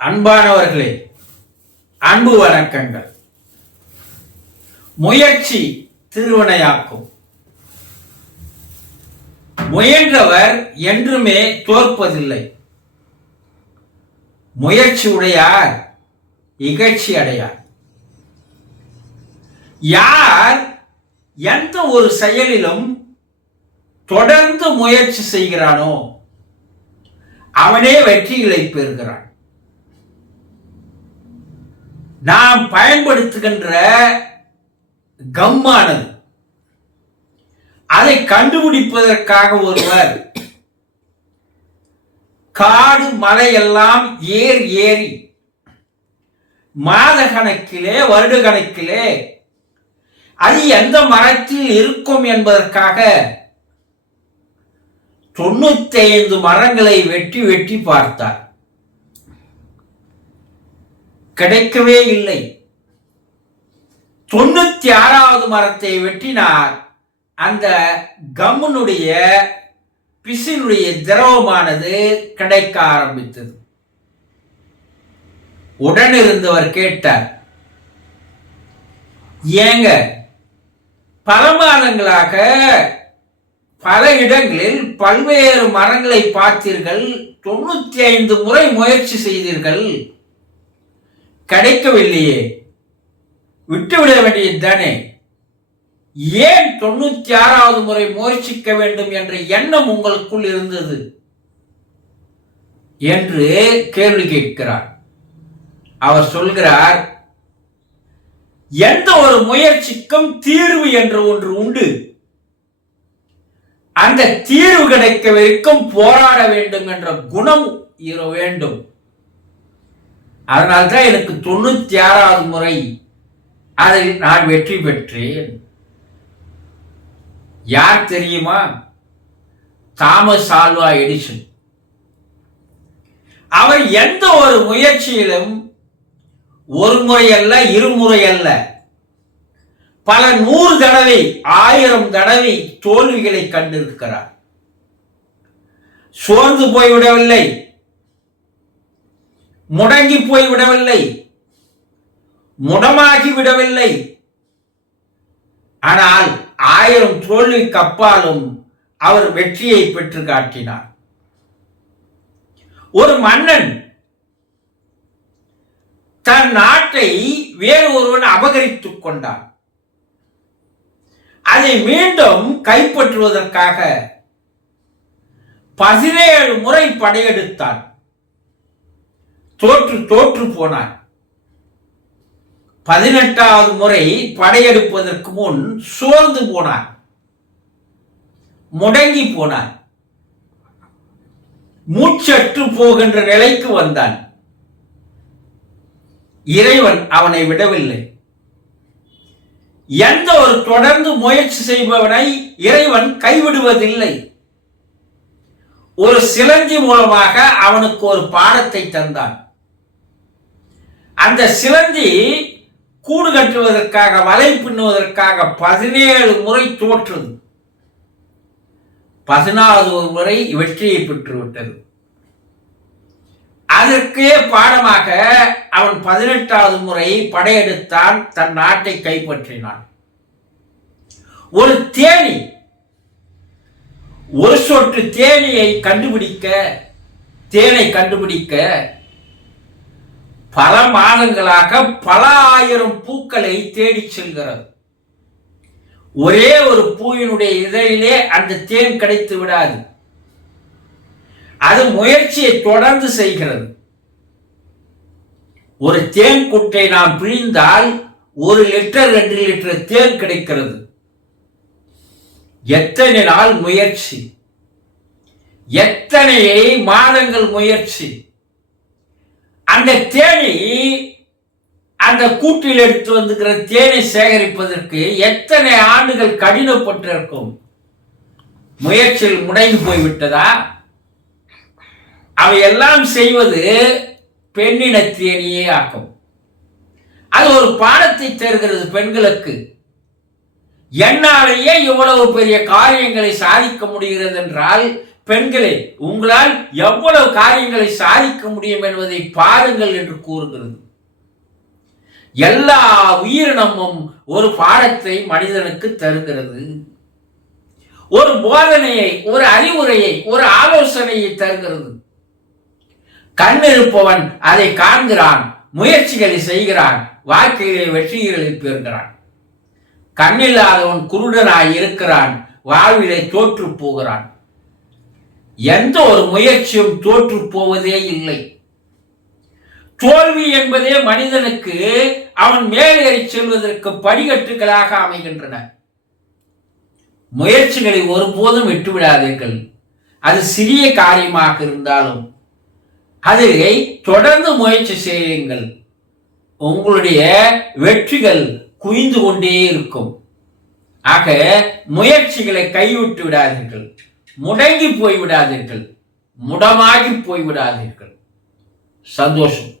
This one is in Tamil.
அன்பானவர்களே, அன்பு வணக்கங்கள். முயற்சி திருவினையாக்கும். முயன்றவர் என்றுமே தோற்பதில்லை. முயற்சி உடையார் இகழ்ச்சி அடையார். யார் எந்த ஒரு செயலிலும் தொடர்ந்து முயற்சி செய்கிறானோ அவனே வெற்றிகளை பெறுகிறான். நாம் பயன்படுத்துகின்ற கம்மானது, அதை கண்டுபிடிப்பதற்காக ஒருவர் காடு மலை எல்லாம் ஏறி மாத கணக்கிலே வருட கணக்கிலே அது எந்த மரத்தில் இருக்கும் என்பதற்காக 95 மரங்களை வெட்டி பார்த்தார். கிடைக்கவே இல்லை. 96வது மரத்தை வெட்டினார். அந்த கம்முனுடைய பிசினுடைய திரவமானது கிடைக்க ஆரம்பித்தது. உடனிருந்தவர் கேட்டார், ஏங்க பல மாதங்களாக பல இடங்களில் பல்வேறு மரங்களை பார்த்தீர்கள், 95 முறை முயற்சி செய்தீர்கள், கிடைக்கவில்லையே, விட்டுவிட வேண்டியது தானே, ஏன் 96வது முறை முயற்சிக்க வேண்டும் என்ற எண்ணம் உங்களுக்குள் இருந்தது என்று கேள்வி கேட்கிறார். அவர் சொல்கிறார், எந்த ஒரு முயற்சிக்கும் தீர்வு என்று ஒன்று உண்டு. அந்த தீர்வு கிடைக்க வரைக்கும் போராட வேண்டும் என்ற குணம் வேண்டும். அதனால்தான் எனக்கு 96வது முறை அதில் நான் வெற்றி பெற்றேன். யார் தெரியுமா? Thomas Alva Edison. அவர் எந்த ஒரு முயற்சியிலும் ஒரு முறை அல்ல, இருமுறை அல்ல, பல 100 தடவை 1000 தடவை தோல்விகளை கண்டிருக்கிறார். சோர்ந்து போய்விடவில்லை, முடங்கி போய்விடவில்லை, முடமாகி விடவில்லை. ஆனால் 1000 தோல்விக்கு அப்பாலும் அவர் வெற்றியை பெற்று காட்டினார். ஒரு மன்னன் தன் நாட்டை வேறு ஒருவன் அபகரித்துக் கொண்டான். அதை மீண்டும் கைப்பற்றுவதற்காக 17 முறை படையெடுத்தான். தோற்று போனான். 18வது முறை படையெடுப்பதற்கு முன் சோர்ந்து போனான், முடங்கி போனான், மூச்சற்று போகின்ற நிலைக்கு வந்தான். இறைவன் அவனை விடவில்லை. எந்த ஒரு தொடர்ந்து முயற்சி செய்பவனை இறைவன் கைவிடுவதில்லை. ஒரு சிலந்தி மூலமாக அவனுக்கு ஒரு பாடத்தை தந்தான். அந்த சிலந்தி கூடு கட்டுவதற்காக, வலை பின்னுவதற்காக 17 முறை தோற்றது. 14வது முறை வெற்றியை பெற்றுவிட்டது. அதற்கே பாடமாக அவன் 18வது முறை படையெடுத்தான், தன் நாட்டை கைப்பற்றினான். ஒரு தேனி, ஒரு சொட்டு தேனை கண்டுபிடிக்க பல மாதங்களாக பல 1000 பூக்களை தேடி செல்கிறது. ஒரே ஒரு பூவினுடைய இதழிலே அந்த தேன் கிடைத்து விடாது. அது முயற்சியை தொடர்ந்து செய்கிறது. ஒரு தேன் குட்டை நாம் பிழிந்தால் 1 லிட்டர் 2 லிட்டர் தேன் கிடைக்கிறது. எத்தனை நாள் முயற்சி, எத்தனை மாதங்கள் முயற்சி. அந்த தேனி, அந்த கூட்டில் எடுத்து வந்துக்கிற தேனை சேகரிப்பதற்கு எத்தனை ஆண்டுகள் கடினப்பட்டிருக்கும். முயற்சியில் முடங்கி போய்விட்டதா? அவையெல்லாம் செய்வது பெண்ணின தேனியே ஆக்கும். அது ஒரு பாடத்தை தருகிறது பெண்களுக்கு. என்னாலேயே இவ்வளவு பெரிய காரியங்களை சாதிக்க முடிகிறது என்றால் பெண்களே, உங்களால் எவ்வளவு காரியங்களை சாதிக்க முடியும் என்பதை பாருங்கள் என்று கூறுகிறது. எல்லா உயிரினமும் ஒரு பாடத்தை மனிதனுக்கு தருகிறது. ஒரு போதனையை, ஒரு அறிவுரையை, ஒரு ஆலோசனையை தருகிறது. கண் இருப்பவன் அதை காண்கிறான், முயற்சிகளை செய்கிறான், வாழ்க்கையிலே வெற்றிகளை பெறுகிறான். கண்ணில்லாதவன் குருடனாய் இருக்கிறான், வாழ்விலே தோற்று போகிறான். எந்த ஒரு முயற்சியும் தோற்று போவதே இல்லை. தோல்வி என்பதே மனிதனுக்கு அவன் மேலேறி செல்வதற்கு படிக்கட்டுகளாக அமைகின்றன. முயற்சிகளை ஒருபோதும் விட்டுவிடாதீர்கள். அது சிறிய காரியமாக இருந்தாலும் அதை தொடர்ந்து முயற்சி செய்யுங்கள். உங்களுடைய வெற்றிகள் குவிந்து கொண்டே இருக்கும். ஆக முயற்சிகளை கைவிட்டு விடாதீர்கள், முடங்கி போய்விடாதீர்கள், முடமாகி போய்விடாதீர்கள். சந்தோஷம்.